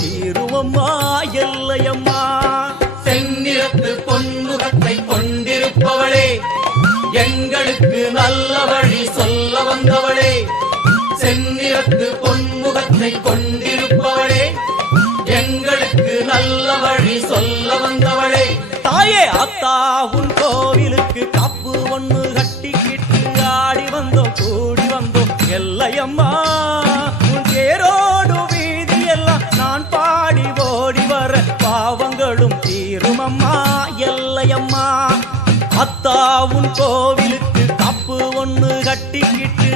தீருமம்மா எல்லையம்மா. செந்நிறத்து பொன்முகத்தை கொண்டிருப்பவளே, எங்களுக்கு நல்ல வழி சொல்ல வந்தவளே. செந்நிறத்து பொன்முகத்தை கொண்டிருப்பவளே, எங்களுக்கு நல்ல வழி சொல்ல வந்தவளே. தாயே அத்தா உன் கோவிலுக்கு காப்பு ஒண்ணு கட்டிக்கிட்டு ஆடி வந்தோம் கூடி வந்தோம் எல்லையம்மா. உன் தேரோடு வீதி எல்லாம் நான் பாடி ஓடி வர பாவங்களும் தீருமம்மா எல்லையம்மா. அத்தா உன் கோவிலுக்கு காப்பு ஒண்ணு கட்டிக்கிட்டு